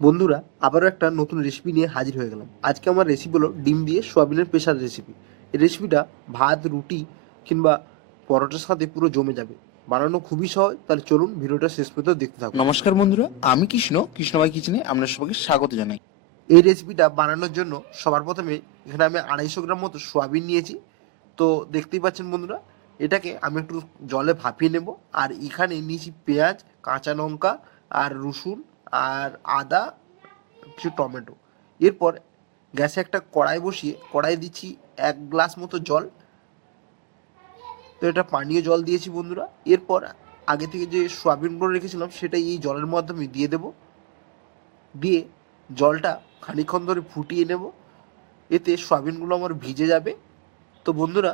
বন্ধুরা, আবারও একটা নতুন রেসিপি নিয়ে হাজির হয়ে গেলাম। আজকে আমার রেসিপি হলো ডিম দিয়ে সোয়াবিনের প্রেশার রেসিপি। এই রেসিপিটা ভাত, রুটি কিংবা পরোটার সাথে পুরো জমে যাবে। বানানো খুবই সহজ, তাহলে চলুন ভিডিওটা শেষ পর্যন্ত দেখতে থাকুন। নমস্কার বন্ধুরা, আমি কৃষ্ণভাই কিচেনে আপনার সবাইকে স্বাগত জানাই। এই রেসিপিটা বানানোর জন্য সবার প্রথমে এখানে আমি 250 গ্রাম মতো সোয়াবিন নিয়েছি। তো দেখতেই পাচ্ছেন বন্ধুরা, এটাকে আমি একটু জলে ভাপিয়ে নেব। আর এখানে নিয়েছি পেঁয়াজ, কাঁচা লঙ্কা আর রসুন আর আদা, কিছু টমেটো। এরপর গ্যাসে একটা কড়াই বসিয়ে কড়াই দিচ্ছি 1 গ্লাস মতো জল। তো এটা পানীয় জল দিয়েছি বন্ধুরা। এরপর আগে থেকে যে সোয়াবিনগুলো রেখেছিলাম সেটা এই জলের মাধ্যমে দিয়ে দেব। দিয়ে জলটা খানিকক্ষণ ধরে ফুটিয়ে নেব। এতে সোয়াবিনগুলো আমার ভিজে যাবে। তো বন্ধুরা,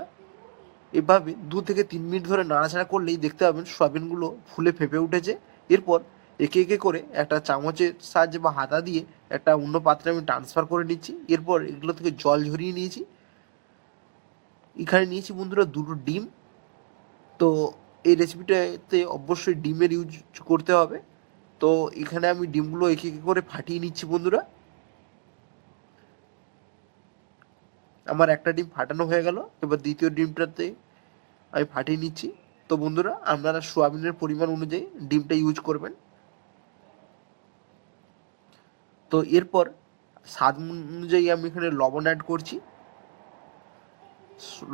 এভাবে 2 থেকে 3 মিনিট ধরে নাড়াচাড়া করলেই দেখতে পাবেন সোয়াবিনগুলো ফুলে ফেঁপে উঠেছে। এরপর একে একে করে একটা চামচের সাহায্যে বা হাতা দিয়ে একটা অন্য পাত্রে আমি ট্রান্সফার করে নিচ্ছি। এরপর এগুলো থেকে জল ঝরিয়ে নিয়েছি। এখানে নিয়েছি বন্ধুরা 2টো ডিম। তো এই রেসিপিটাতে অবশ্যই ডিমের ইউজ করতে হবে। তো এখানে আমি ডিমগুলো একে একে করে ফাটিয়ে নিচ্ছি বন্ধুরা। আমার একটা ডিম ফাটানো হয়ে গেল। এবার দ্বিতীয় ডিমটাতে আমি ফাটিয়ে নিচ্ছি। তো বন্ধুরা, আপনারা সোয়াবিনের পরিমাণ অনুযায়ী ডিমটা ইউজ করবেন। তো এরপর স্বাদ অনুযায়ী আমি এখানে লবণ অ্যাড করছি।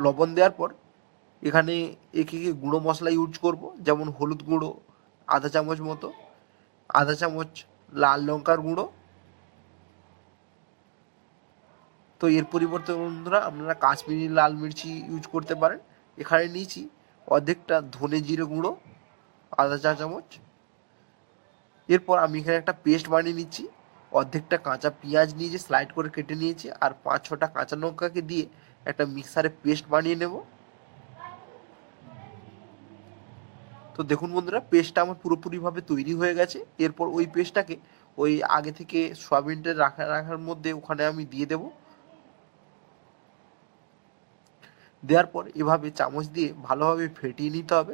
লবণ দেওয়ার পর এখানে একে একে গুঁড়ো মশলা ইউজ করব, যেমন হলুদ গুঁড়ো আধা চামচ মতো, আধা চামচ লাল লঙ্কার গুঁড়ো। তো এর পরিবর্তে বন্ধুরা আপনারা কাশ্মীরি লাল মির্চি ইউজ করতে পারেন। এখানে নিয়েছি অর্ধেকটা ধনে জিরে গুঁড়ো, আধা চা চামচ। এরপর আমি এখানে একটা পেস্ট বানিয়ে নিচ্ছি। অর্ধেকটা কাঁচা পেঁয়াজ নিয়েছি, স্লাইড করে কেটে নিয়েছি, আর 5-6টা কাঁচা লঙ্কাকে দিয়ে একটা মিক্সারে পেস্ট বানিয়ে নেব। তো দেখুন বন্ধুরা, পেস্টটা আমার পুরোপুরিভাবে তৈরি হয়ে গেছে। এরপর ওই পেস্টটাকে ওই আগে থেকে সয়াবিনটা রাখার মধ্যে ওখানে আমি দিয়ে দেব। দেওয়ার পর এভাবে চামচ দিয়ে ভালোভাবে ফেটিয়ে নিতে হবে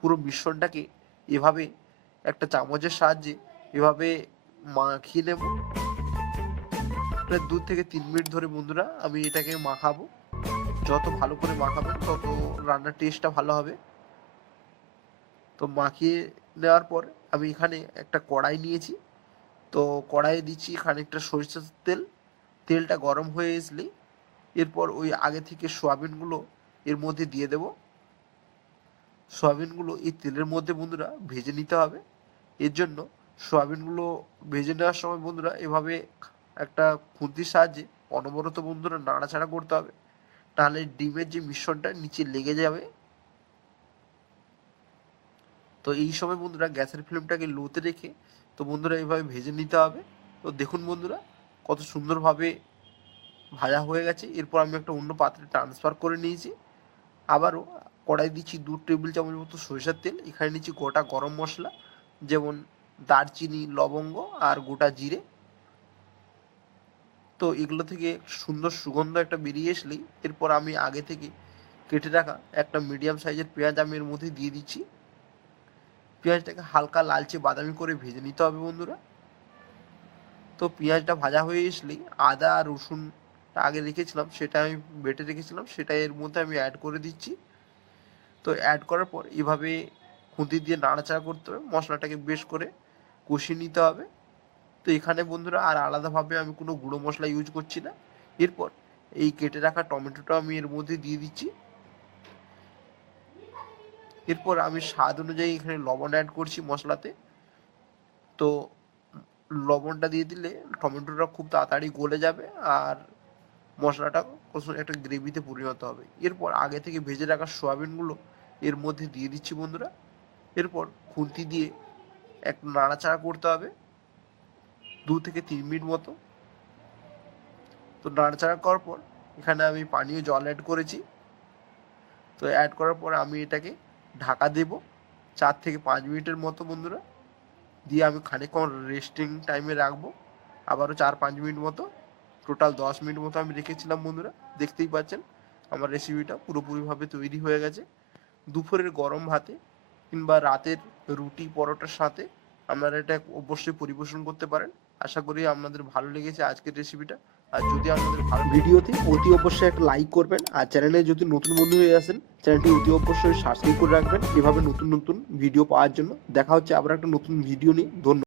পুরো মিশ্রণটাকে। এভাবে একটা চামচের সাহায্যে এভাবে মাখিয়ে নেব। প্রায় 2 থেকে 3 মিনিট ধরে বন্ধুরা আমি এটাকে মাখাবো। যত ভালো করে মাখাবেন তত রান্নার টেস্টটা ভালো হবে। তো মাখিয়ে নেওয়ার পর আমি এখানে একটা কড়াই নিয়েছি। তো কড়াইয়ে দিচ্ছি খানিকটা সরিষার তেল। তেলটা গরম হয়ে আসলেই এরপর ওই আগে থেকে সোয়াবিনগুলো এর মধ্যে দিয়ে দেব। সোয়াবিনগুলো এই তেলের মধ্যে বন্ধুরা ভেজে নিতে হবে। এর জন্য সোয়াবিনগুলো ভেজে নেওয়ার সময় বন্ধুরা এভাবে একটা খুন্তির সাহায্যে অনবরত বন্ধুরা নাড়াচাড়া করতে হবে, তাহলে ডিমের যে মিশ্রণটা নিচে লেগে যাবে। তো এই সময় বন্ধুরা গ্যাসের ফ্লেমটাকে লোতে রেখে তো বন্ধুরা এভাবে ভেজে নিতে হবে। তো দেখুন বন্ধুরা, কত সুন্দরভাবে ভাজা হয়ে গেছে। এরপর আমি একটা অন্য পাত্রে ট্রান্সফার করে নিয়েছি। আবারও কড়াই দিচ্ছি 2 টেবিল চামচ মতো সরিষার তেল। এখানে নিচ্ছি গোটা গরম মশলা, যেমন দারচিনি, লবঙ্গ আর গোটা জিরে। তো এগুলো থেকে সুন্দর সুগন্ধ একটা বেরিয়ে আসলেই এরপর আমি আগে থেকে কেটে রাখা একটা মিডিয়াম সাইজের পেঁয়াজ আমি এর মধ্যে দিয়ে দিচ্ছি। পেঁয়াজটাকে হালকা লালচে বাদামি করে ভেজে নিতে হবে বন্ধুরা। তো পেঁয়াজটা ভাজা হয়ে আসলেই আদা আর রসুনটা আগে রেখেছিলাম, সেটা আমি বেটে রেখেছিলাম, সেটা এর মধ্যে আমি অ্যাড করে দিচ্ছি। তো অ্যাড করার পর এভাবে খুন্তি দিয়ে নাড়াচাড়া করতে হবে, মশলাটাকে বেশ করে কষিয়ে নিতে হবে। তো এখানে বন্ধুরা আর আলাদাভাবে আমি কোনো গুঁড়ো মশলা ইউজ করছি না। এরপর এই কেটে রাখা টমেটোটা আমি এর মধ্যে দিয়ে দিচ্ছি। এরপর আমি স্বাদ অনুযায়ী এখানে লবণ অ্যাড করছি মশলাতে। তো লবণটা দিয়ে দিলে টমেটোটা খুব তাড়াতাড়ি গলে যাবে আর মশলাটা একটা গ্রেভিতে পরিণত হবে। এরপর আগে থেকে ভেজে রাখা সোয়াবিনগুলো এর মধ্যে দিয়ে দিচ্ছি বন্ধুরা। এরপর খুন্তি দিয়ে এক নাড়াচাড়া করতে হবে 2 থেকে 3 মিনিট মতো। তো নাড়াচাড়া করার পর এখানে আমি পানীয় জল অ্যাড করেছি। তো অ্যাড করার পর আমি এটাকে ঢাকা দেব 4 থেকে 5 মিনিটের মতো বন্ধুরা। দিয়ে আমি খানিকক্ষণ রেস্টিং টাইমে রাখবো, আবারও 4-5 মিনিট মতো। টোটাল 10 মিনিট মতো আমি রেখেছিলাম বন্ধুরা। দেখতেই পাচ্ছেন আমার রেসিপিটা পুরোপুরিভাবে তৈরি হয়ে গেছে। দুপুরের গরম ভাতে কিংবা রাতের রুটি পরোটার সাথে আপনারা এটা অবশ্যই পরিবেশন করতে পারেন। আশা করি আপনাদের ভালো লেগেছে আজকের রেসিপিটা। আর যদি আপনাদের ভালো ভিডিওতে অতি অবশ্যই একটা লাইক করবেন, আর চ্যানেলে যদি নতুন বন্ধু হয়ে আসেন চ্যানেলটি অতি অবশ্যই সাবস্ক্রাইব করে রাখবেন এভাবে নতুন নতুন ভিডিও পাওয়ার জন্য। দেখা হচ্ছে আবার একটা নতুন ভিডিও নিয়ে। ধন্যবাদ।